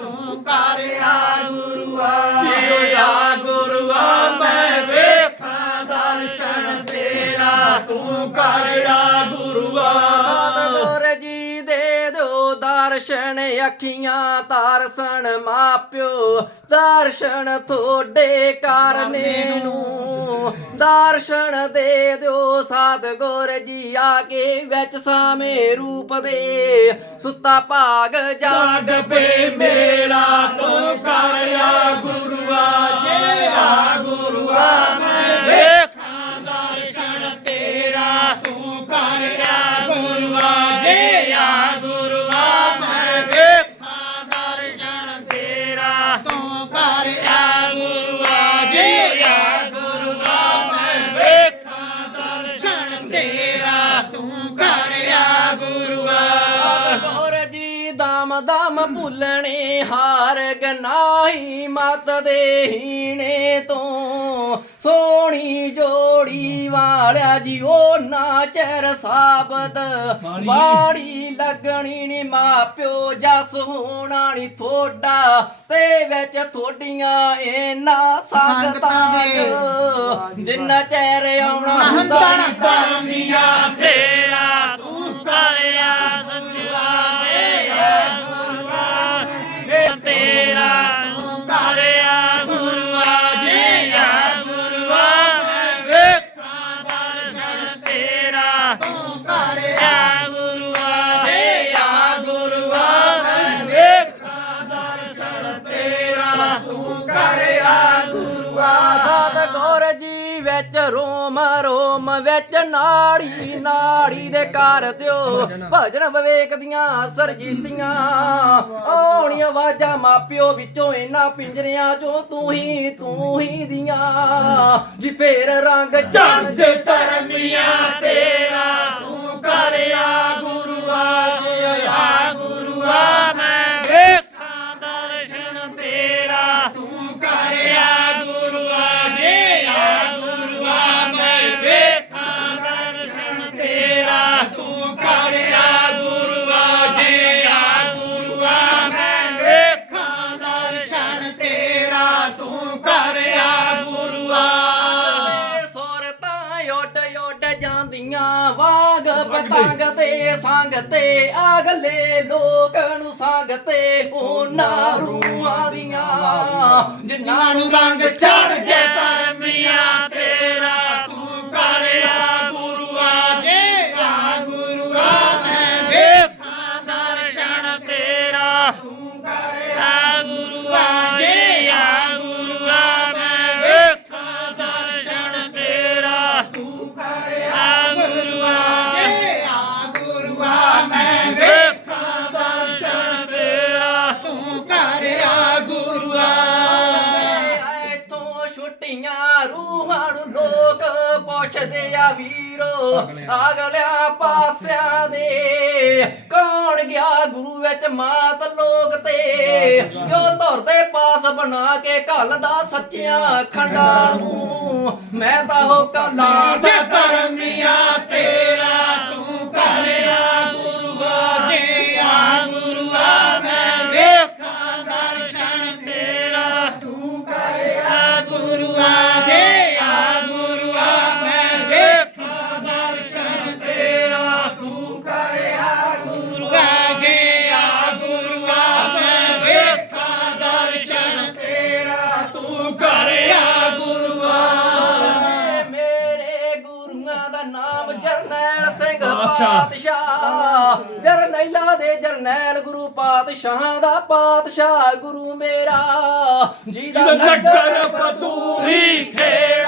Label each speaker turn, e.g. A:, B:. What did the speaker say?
A: ਤੂੰ ਕਰਿਆ ਗੁਰੂਆ। ਗੁਰੂਆ
B: ਮੈਂ ਵੇਖਾਂ ਦਰਸ਼ਨ ਤੇਰਾ। ਤੂੰ ਕਰਿਆ ਗੁਰੂਆ। ਦਰਸ਼ਨ ਅੱਖੀਆਂ ਤਰਸਣ ਮਾਪਿਓ ਦਰਸ਼ਨ ਤੁਹਾਡੇ ਕਰਨੇ ਨੂੰ ਦਰਸ਼ਨ ਦੇ ਦਿਓ ਸਤਿਗੁਰ ਜੀ ਆ ਕੇ ਵਿੱਚ ਸਾਵੇਂ ਰੂਪ ਦੇ। ਸੁੱਤਾ ਭਾਗ ਜਾਗ
A: ਪੇ ਮੇਰਾ ਤੂੰ ਕਰ ਆ ਗੁਰੂਆ ਜੇ ਆ ਗੁਰੂਆ। ਗੁਰੂਆ
B: ਗੌਰ ਜੀ ਦਮ ਦਮ ਭੁੱਲਣੇ ਹਾਰ ਗਨਾਹੀ ਮਤ ਦੇ ਹੀਣੇ ਤੋਂ। ਸੋਹਣੀ ਜੋੜੀ ਵਾਲਿਆ ਜੀ ਉਹ ਨਾ ਚਿਰ ਸਾਬਤ। ਬਾੜੀ ਲੱਗਣੀ ਨੀ ਮਾਪਿਓ ਜਸ ਹੋਣਾ ਨੀ ਥੋੜਾ ਤੇ ਵਿੱਚ ਥੋਡੀਆਂ ਇਹਨਾਂ ਸੰਗਤਾਂ ਜਿੰਨਾ ਚਿਰ ਆਉਣਾ ਹੁੰਦਾ ਨੀ।
A: ਕਰਮੀਆਂ
B: ਵਿੱਚ ਰੋਮ ਰੋਮ ਵਿੱਚ ਨਾੜੀ ਨਾੜੀ ਦੇ ਕਰ ਦਿਓ। ਭਜਨ ਵਿਵੇਕ ਦੀਆਂ ਸਰਜੀਤੀਆਂ। ਆਉਣੀਆਂ ਆਵਾਜ਼ਾਂ ਮਾਪਿਓ ਵਿੱਚੋਂ ਇਹਨਾਂ ਪਿੰਜਰਿਆਂ ਚੋਂ ਤੂੰ ਹੀ ਤੂੰ ਹੀ ਦੀਆਂ। ਜੀ ਫੇਰ ਰੰਗ
A: ਜੰਜ ਕਰਮੀਆਂ ਤੇਰਾ।
B: ਜਾਂਦੀਆਂ ਵਾਗ ਪਤੰਗ ਤੇ ਸੰਗ ਤੇ ਅਗਲੇ ਲੋਕ ਨੂੰ ਸੰਗ ਤੇ ਉਹਨਾਂ ਰੂਹਾਂ ਦੀਆਂ ਜਿਨ੍ਹਾਂ ਨੂੰ ਰੰਗ ਚੜ ਛੁੱਟੀਆਂ ਰੂਹਾਂ ਨੂੰ ਲੋਕ ਪੁੱਛਦੇ ਆ ਵੀਰੋ ਅਗਲਿਆਂ ਪਾਸਿਆਂ ਦੇ ਕੌਣ ਗਿਆ ਗੁਰੂ ਵਿੱਚ ਮਾਤ ਲੋਕ ਤੇ ਜੋ ਧੁਰ ਦੇ ਪਾਸ ਬਣਾ ਕੇ ਘੱਲਦਾ ਸੱਚੀਆਂ ਖੰਡਾਂ ਨੂੰ ਮੈਂ ਤਾਂ ਹੋ ਕਲਾ
A: ਤੇ ਧਰਮੀਆਂ ਤੇਰਾ ਪਾਤਸ਼ਾਹ।
B: ਪਾਤਸ਼ਾਹ ਜਰਨੈਲਾ ਦੇ ਜਰਨੈਲ ਗੁਰੂ ਪਾਤਸ਼ਾਹ ਦਾ ਪਾਤਸ਼ਾਹ ਗੁਰੂ ਮੇਰਾ ਜਿਹਦਾ
A: ਨਗਰ ਪਤੂਰੀ ਖੇ